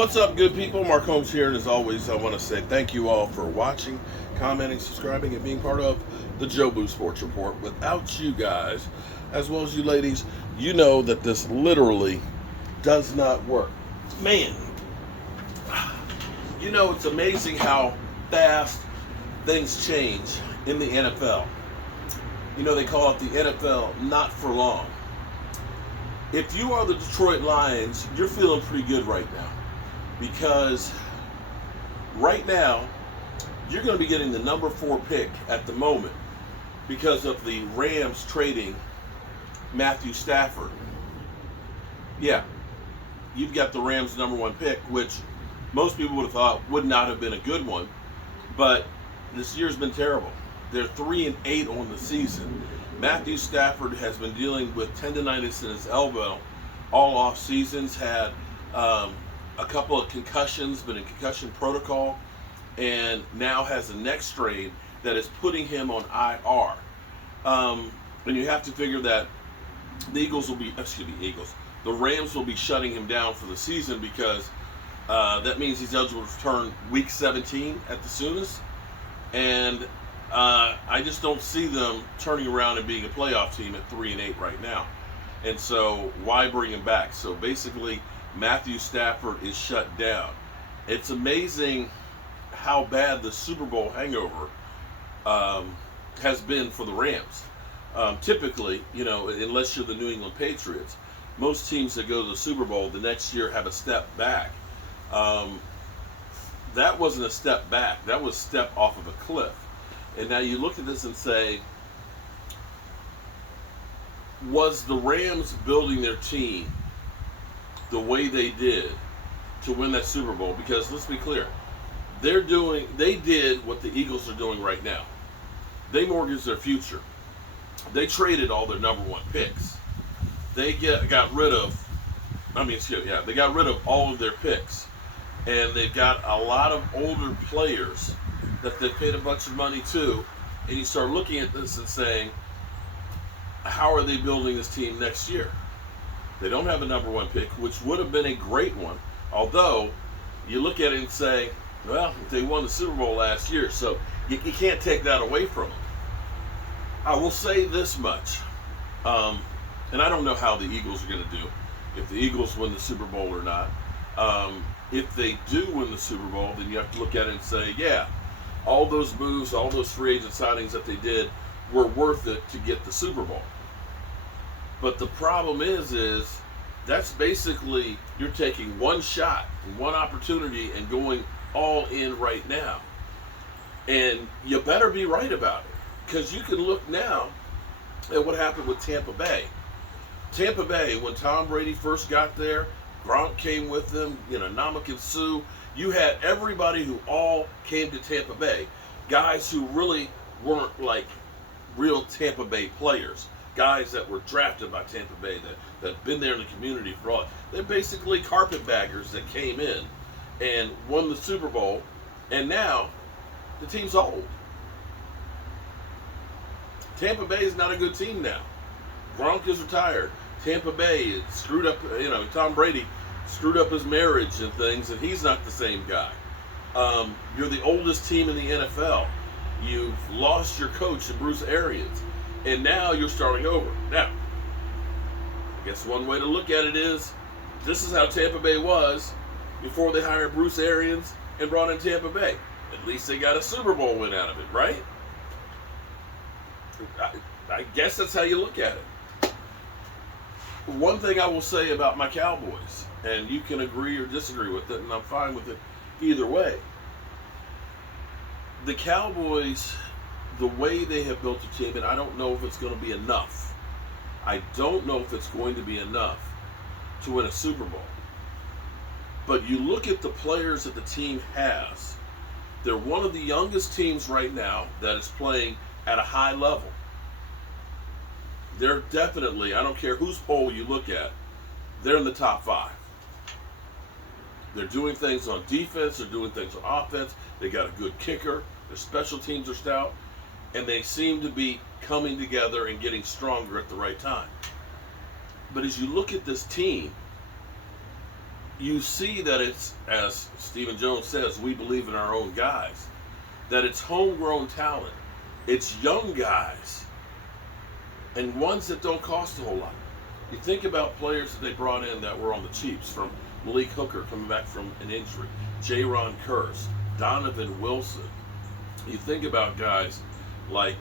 What's up, good people? Mark Holmes here, and as always, I want to say thank you all for watching, commenting, subscribing, and being part of the Joe Boo Sports Report. Without you guys, as well as you ladies, you know that this literally does not work. Man, you know, it's amazing how fast things change in the NFL. You know, they call it the NFL not for long. If you are the Detroit Lions, you're feeling pretty good right now. Because right now, you're going to be getting the number 4 pick at the moment because of the Rams trading Mathew Stafford. Yeah, you've got the Rams' number 1 pick, which most people would have thought would not have been a good one. But this year's been terrible. They're 3-8 on the season. Mathew Stafford has been dealing with tendonitis in his elbow all off seasons, had a couple of concussions, been in concussion protocol, and now has a neck strain that is putting him on IR. And you have to figure that the Rams will be shutting him down for the season because that means he's eligible to return week 17 at the soonest. And I just don't see them turning around and being a playoff team at 3-8 right now. And so why bring him back? So basically, Mathew Stafford is shut down. It's amazing how bad the Super Bowl hangover has been for the Rams. Typically, you know, unless you're the New England Patriots, most teams that go to the Super Bowl the next year have a step back. That wasn't a step back. That was a step off of a cliff. And now you look at this and say, was the Rams building their team the way they did to win that Super Bowl? Because let's be clear, they did what the Eagles are doing right now. They mortgaged their future. They traded all their number 1 picks. They got rid of all of their picks. And they've got a lot of older players that they paid a bunch of money to. And you start looking at this and saying, how are they building this team next year? They don't have a number 1 pick, which would have been a great one. Although, you look at it and say, well, they won the Super Bowl last year, so you can't take that away from them. I will say this much, and I don't know how the Eagles are going to do, if the Eagles win the Super Bowl or not. If they do win the Super Bowl, then you have to look at it and say, yeah, all those moves, all those free agent signings that they did were worth it to get the Super Bowl. But the problem is that's basically you're taking one shot, one opportunity, and going all in right now. And you better be right about it. Because you can look now at what happened with Tampa Bay. Tampa Bay, when Tom Brady first got there, Gronk came with them, Namak and Sue. You had everybody who all came to Tampa Bay. Guys who really weren't like real Tampa Bay players. Guys that were drafted by Tampa Bay that been there in the community for all. They're basically carpetbaggers that came in and won the Super Bowl, and now the team's old. Tampa Bay is not a good team now. Gronk is retired. Tampa Bay screwed up, Tom Brady screwed up his marriage and things, and he's not the same guy. You're the oldest team in the NFL. You've lost your coach, Bruce Arians. And now you're starting over. Now, I guess one way to look at it is, this is how Tampa Bay was before they hired Bruce Arians and brought in Tampa Bay. At least they got a Super Bowl win out of it, right? I guess that's how you look at it. One thing I will say about my Cowboys, and you can agree or disagree with it, and I'm fine with it either way. The Cowboys, the way they have built a team, and I don't know if it's going to be enough. I don't know if it's going to be enough to win a Super Bowl. But you look at the players that the team has, they're one of the youngest teams right now that is playing at a high level. They're definitely, I don't care whose poll you look at, they're in the top 5. They're doing things on defense, they're doing things on offense, they got a good kicker, their special teams are stout, and they seem to be coming together and getting stronger at the right time. But as you look at this team, you see that it's, as Stephen Jones says, we believe in our own guys, that it's homegrown talent. It's young guys and ones that don't cost a whole lot. You think about players that they brought in that were on the cheaps, from Malik Hooker coming back from an injury, Jaron Kearse, Donovan Wilson. You think about guys like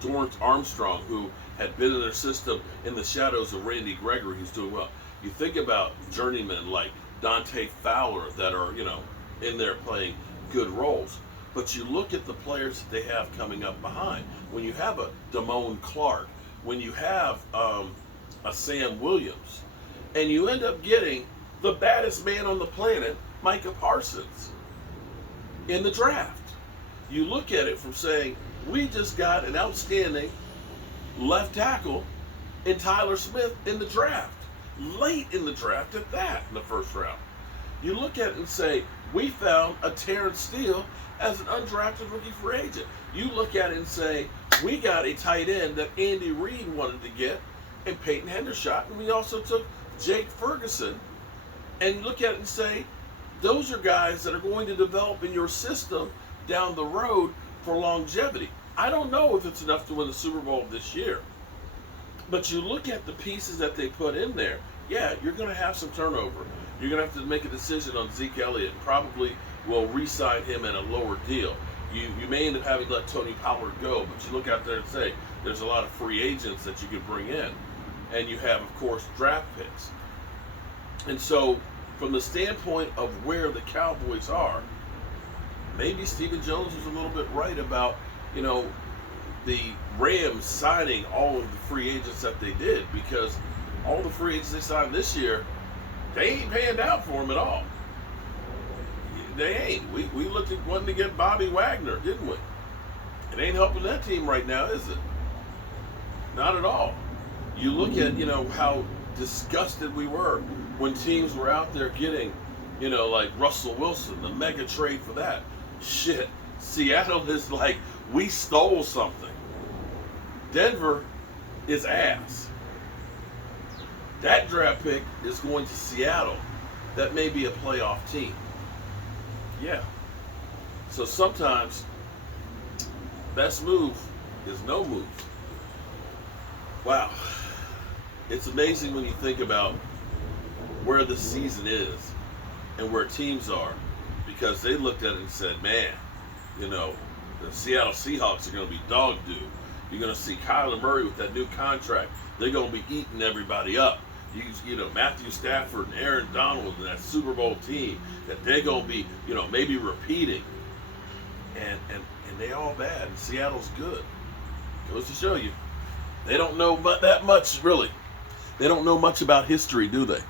Dorrance Armstrong, who had been in their system in the shadows of Randy Gregory, who's doing well. You think about journeymen like Dante Fowler that are, in there playing good roles. But you look at the players that they have coming up behind. When you have a Damone Clark, when you have a Sam Williams, and you end up getting the baddest man on the planet, Micah Parsons, in the draft. You look at it from saying, we just got an outstanding left tackle in Tyler Smith in the draft, late in the draft at that, in the first round. You look at it and say, we found a Terrence Steele as an undrafted rookie free agent. You look at it and say, we got a tight end that Andy Reid wanted to get in Peyton Hendershot, and we also took Jake Ferguson. And you look at it and say, those are guys that are going to develop in your system down the road for longevity. I don't know if it's enough to win the Super Bowl this year, but you look at the pieces that they put in there. Yeah, you're going to have some turnover. You're going to have to make a decision on Zeke Elliott, and probably will re-sign him at a lower deal. You may end up having to let Tony Pollard go, but you look out there and say there's a lot of free agents that you can bring in, and you have, of course, draft picks. And so, from the standpoint of where the Cowboys are, maybe Stephen Jones was a little bit right about, the Rams signing all of the free agents that they did, because all the free agents they signed this year, they ain't panned out for them at all. They ain't. We looked at wanting to get Bobby Wagner, didn't we? It ain't helping that team right now, is it? Not at all. You look at, how disgusted we were when teams were out there getting, like Russell Wilson, the mega trade for that. Shit. Seattle is like, we stole something. Denver is ass. That draft pick is going to Seattle. That may be a playoff team. Yeah. So sometimes, best move is no move. Wow. It's amazing when you think about where the season is and where teams are, because they looked at it and said, man, the Seattle Seahawks are going to be dog doo. You're going to see Kyler Murray with that new contract. They're going to be eating everybody up. Matthew Stafford and Aaron Donald and that Super Bowl team, that they're going to be, maybe repeating. And they all bad. And Seattle's good. Goes to show you, they don't know that much, really. They don't know much about history, do they?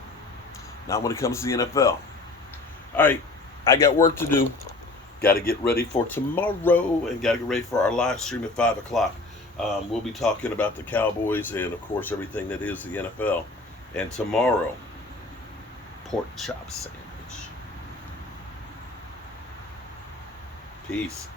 Not when it comes to the NFL. All right, I got work to do. Got to get ready for tomorrow, and got to get ready for our live stream at 5 o'clock. We'll be talking about the Cowboys and, of course, everything that is the NFL. And tomorrow, pork chop sandwich. Peace.